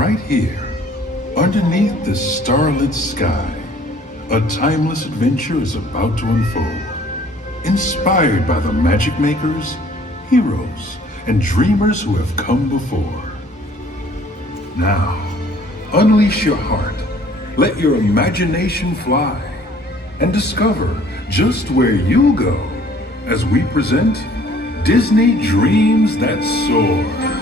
right here, underneath this starlit sky, a timeless adventure is about to unfold. Inspired by the magic makers, heroes, and dreamers who have come before. Now, unleash your heart, let your imagination fly, and discover just where you'll go as we present Disney Dreams That Soar.